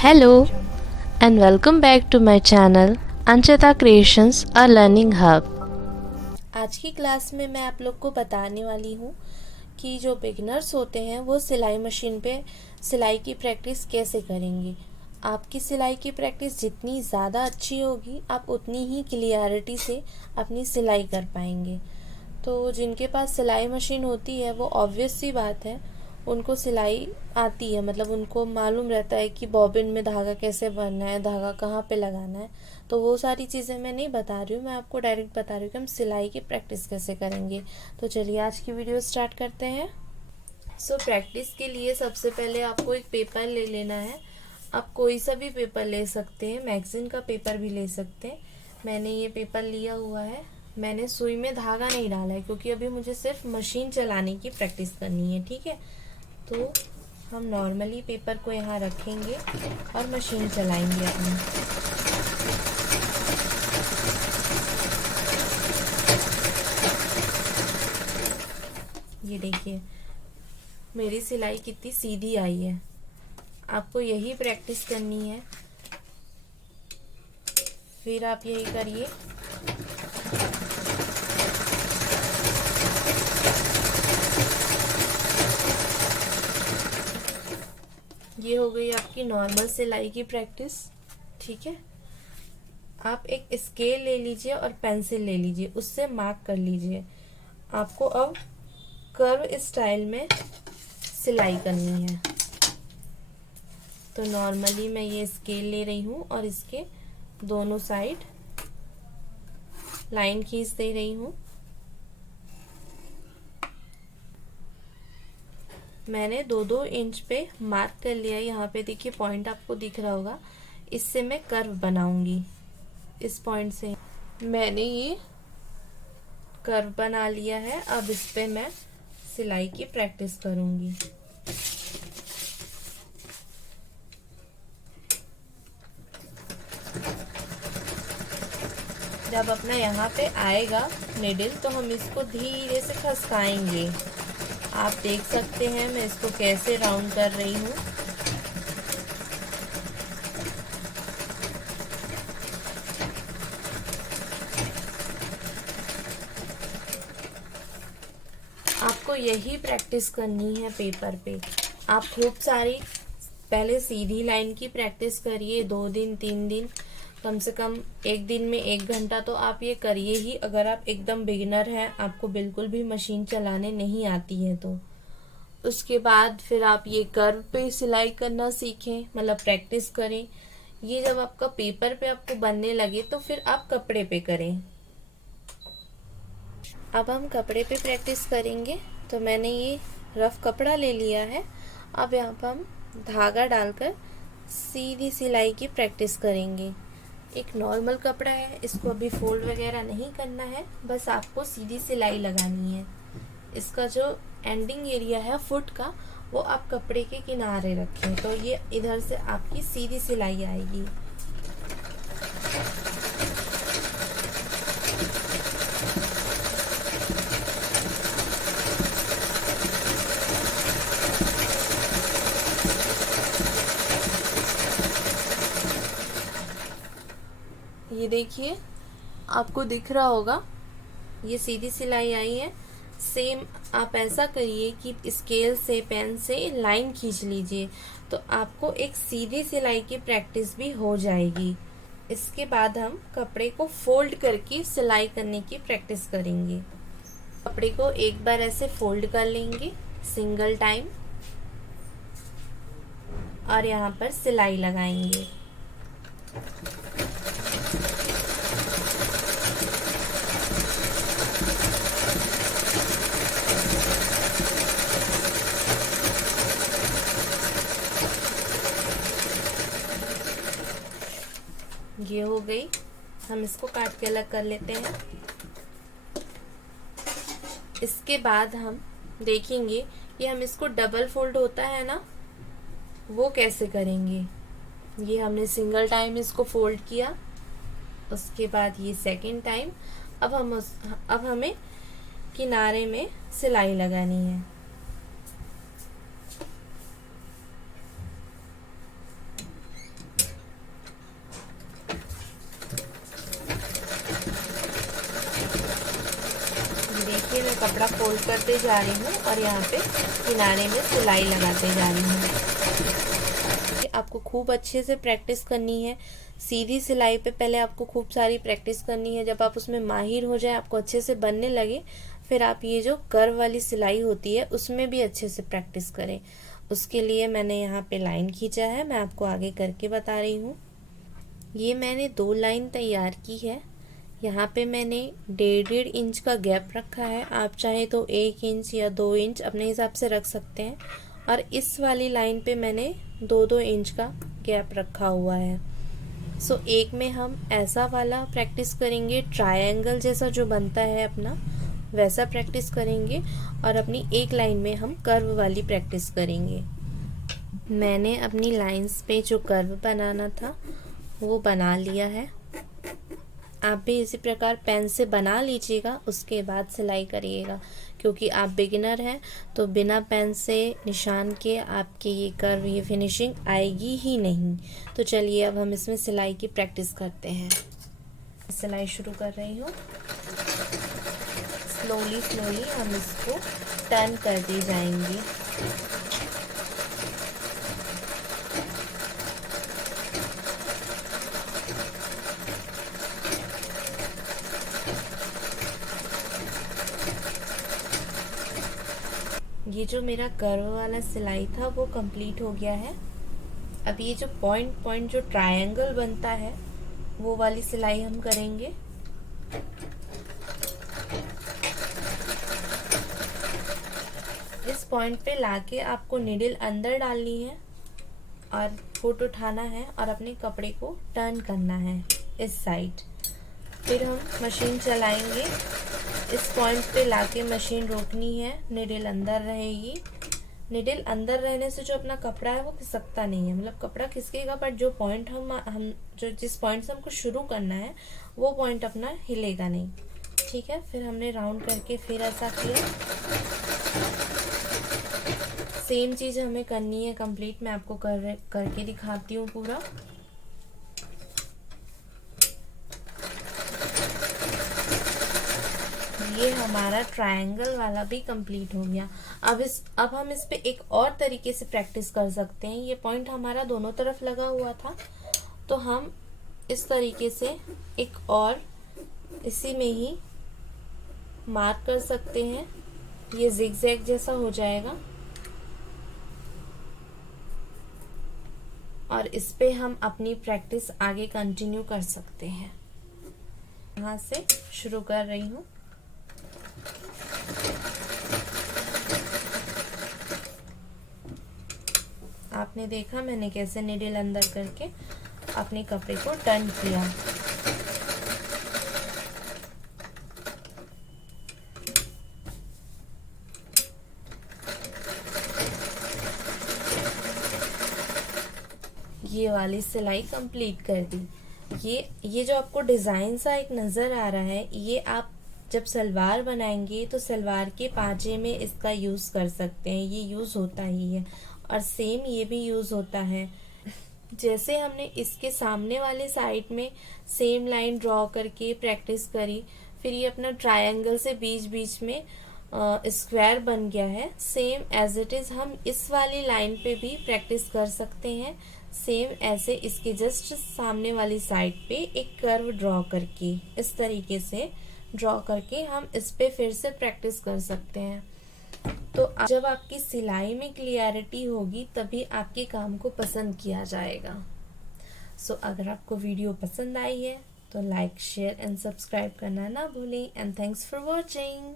Hello and welcome back to my channel Anchita Creations, a learning hub। आज की class में मैं आप लोग को बताने वाली हूँ कि जो बिगिनर्स होते हैं वो सिलाई मशीन पे सिलाई की प्रैक्टिस कैसे करेंगे। आपकी सिलाई की प्रैक्टिस जितनी ज़्यादा अच्छी होगी आप उतनी ही क्लियरिटी से अपनी सिलाई कर पाएंगे। तो जिनके पास सिलाई मशीन होती है वो ऑब्वियस सी बात है उनको सिलाई आती है, मतलब उनको मालूम रहता है कि बॉबिन में धागा कैसे भरना है, धागा कहाँ पे लगाना है। तो वो सारी चीज़ें मैं नहीं बता रही हूँ, मैं आपको डायरेक्ट बता रही हूँ कि हम सिलाई की प्रैक्टिस कैसे करेंगे। तो चलिए आज की वीडियो स्टार्ट करते हैं। प्रैक्टिस के लिए सबसे पहले आपको एक पेपर ले लेना है। आप कोई सा भी पेपर ले सकते हैं, मैगजीन का पेपर भी ले सकते हैं। मैंने ये पेपर लिया हुआ है। मैंने सुई में धागा नहीं डाला है क्योंकि अभी मुझे सिर्फ मशीन चलाने की प्रैक्टिस करनी है, ठीक है। तो हम नॉर्मली पेपर को यहाँ रखेंगे और मशीन चलाएंगे अपनी। ये देखिए मेरी सिलाई कितनी सीधी आई है। आपको यही प्रैक्टिस करनी है। फिर आप यही करिए। ये हो गई आपकी नॉर्मल सिलाई की प्रैक्टिस, ठीक है। आप एक स्केल ले लीजिए और पेंसिल ले लीजिए, उससे मार्क कर लीजिए। आपको अब कर्व स्टाइल में सिलाई करनी है। तो नॉर्मली मैं ये स्केल ले रही हूँ और इसके दोनों साइड लाइन खींच दे रही हूँ। मैंने 2-2 इंच पे मार्क कर लिया है। यहाँ पे देखिए पॉइंट आपको दिख रहा होगा, इससे मैं कर्व बनाऊंगी। इस पॉइंट से मैंने ये कर्व बना लिया है। अब इस पे मैं सिलाई की प्रैक्टिस करूंगी। जब अपना यहाँ पे आएगा निडल तो हम इसको धीरे से खसकाएंगे। आप देख सकते हैं मैं इसको कैसे राउंड कर रही हूँ। आपको यही प्रैक्टिस करनी है पेपर पे। आप खूब सारी पहले सीधी लाइन की प्रैक्टिस करिए, 2 दिन 3 दिन, कम से कम एक दिन में 1 घंटा तो आप ये करिए ही। अगर आप एकदम बिगिनर हैं, आपको बिल्कुल भी मशीन चलाने नहीं आती है तो उसके बाद फिर आप ये कर्व पे सिलाई करना सीखें, मतलब प्रैक्टिस करें। ये जब आपका पेपर पे आपको बनने लगे तो फिर आप कपड़े पे करें। अब हम कपड़े पे प्रैक्टिस करेंगे। तो मैंने ये रफ कपड़ा ले लिया है। अब यहाँ पर हम धागा डालकर सीधी सिलाई की प्रैक्टिस करेंगे। एक नॉर्मल कपड़ा है, इसको अभी फोल्ड वगैरह नहीं करना है, बस आपको सीधी सिलाई लगानी है। इसका जो एंडिंग एरिया है फुट का, वो आप कपड़े के किनारे रखें तो ये इधर से आपकी सीधी सिलाई आएगी। ये देखिए आपको दिख रहा होगा ये सीधी सिलाई आई है। सेम आप ऐसा करिए कि स्केल से पेन से लाइन खींच लीजिए तो आपको एक सीधी सिलाई की प्रैक्टिस भी हो जाएगी। इसके बाद हम कपड़े को फोल्ड करके सिलाई करने की प्रैक्टिस करेंगे। कपड़े को एक बार ऐसे फोल्ड कर लेंगे सिंगल टाइम और यहाँ पर सिलाई लगाएंगे। ये हो गई। हम इसको काट के अलग कर लेते हैं। इसके बाद हम देखेंगे कि हम इसको डबल फोल्ड होता है ना, वो कैसे करेंगे। ये हमने सिंगल टाइम इसको फोल्ड किया, उसके बाद ये सेकंड टाइम। अब हमें किनारे में सिलाई लगानी है। कपड़ा फोल्ड करते जा रही हूँ और यहाँ पे किनारे में सिलाई लगाते जा रही हूँ। आपको खूब अच्छे से प्रैक्टिस करनी है। सीधी सिलाई पे पहले आपको खूब सारी प्रैक्टिस करनी है। जब आप उसमें माहिर हो जाए, आपको अच्छे से बनने लगे, फिर आप ये जो कर्व वाली सिलाई होती है उसमें भी अच्छे से प्रैक्टिस करें। उसके लिए मैंने यहाँ पे लाइन खींचा है, मैं आपको आगे करके बता रही हूँ। ये मैंने 2 लाइन तैयार की है। यहाँ पे मैंने 1.5 इंच का गैप रखा है। आप चाहे तो 1 इंच या 2 इंच अपने हिसाब से रख सकते हैं। और इस वाली लाइन पे मैंने 2-2 इंच का गैप रखा हुआ है। सो एक में हम ऐसा वाला प्रैक्टिस करेंगे, ट्रायंगल जैसा जो बनता है अपना, वैसा प्रैक्टिस करेंगे। और अपनी एक लाइन में हम कर्व वाली प्रैक्टिस करेंगे। मैंने अपनी लाइंस पे जो कर्व बनाना था वो बना लिया है। आप भी इसी प्रकार पेन से बना लीजिएगा, उसके बाद सिलाई करिएगा। क्योंकि आप बिगिनर हैं तो बिना पेन से निशान के आपके ये कर्व, ये फिनिशिंग आएगी ही नहीं। तो चलिए अब हम इसमें सिलाई की प्रैक्टिस करते हैं। सिलाई शुरू कर रही हूँ। स्लोली स्लोली हम इसको टर्न करते जाएंगे। ये जो मेरा कर्व वाला सिलाई था वो कंप्लीट हो गया है। अब ये जो पॉइंट जो ट्रायंगल बनता है वो वाली सिलाई हम करेंगे। इस पॉइंट पे लाके आपको नीडल अंदर डालनी है और फुट उठाना है और अपने कपड़े को टर्न करना है इस साइड। फिर हम मशीन चलाएंगे। इस पॉइंट पे लाके मशीन रोकनी है, नीडल अंदर रहेगी। नीडल अंदर रहने से जो अपना कपड़ा है वो खिसकता नहीं है, मतलब कपड़ा खिसकेगा बट जो पॉइंट हम जो जिस पॉइंट से हमको शुरू करना है वो पॉइंट अपना हिलेगा नहीं। ठीक है, फिर हमने राउंड करके फिर ऐसा किया। सेम चीज़ हमें करनी है कंप्लीट। मैं आपको करके दिखाती हूँ पूरा। ये हमारा ट्रायंगल वाला भी कंप्लीट हो गया। अब हम इस पे एक और तरीके से प्रैक्टिस कर सकते हैं। ये पॉइंट हमारा दोनों तरफ लगा हुआ था, तो हम इस तरीके से एक और इसी में ही मार्क कर सकते हैं। ये जिगजैग जैसा हो जाएगा और इस पे हम अपनी प्रैक्टिस आगे कंटिन्यू कर सकते हैं। यहाँ से शुरू कर रही हूँ। आपने देखा मैंने कैसे नीडल अंदर करके अपने कपड़े को टर्न किया। ये वाली सिलाई कंप्लीट कर दी। ये जो आपको डिज़ाइन सा एक नज़र आ रहा है, ये आप जब सलवार बनाएंगे तो सलवार के पांचे में इसका यूज़ कर सकते हैं। ये यूज़ होता ही है और सेम ये भी यूज़ होता है। जैसे हमने इसके सामने वाले साइड में सेम लाइन ड्रॉ करके प्रैक्टिस करी, फिर ये अपना ट्रायंगल से बीच बीच में स्क्वायर बन गया है। सेम एज इट इज़ हम इस वाली लाइन पे भी प्रैक्टिस कर सकते हैं। सेम ऐसे इसके जस्ट सामने वाली साइड पे एक कर्व ड्रॉ करके, इस तरीके से ड्रॉ करके हम इस पे फिर से प्रैक्टिस कर सकते हैं। तो जब आपकी सिलाई में क्लियरिटी होगी तभी आपके काम को पसंद किया जाएगा। सो अगर आपको वीडियो पसंद आई है तो लाइक, शेयर एंड सब्सक्राइब करना ना भूलें। And thanks for watching.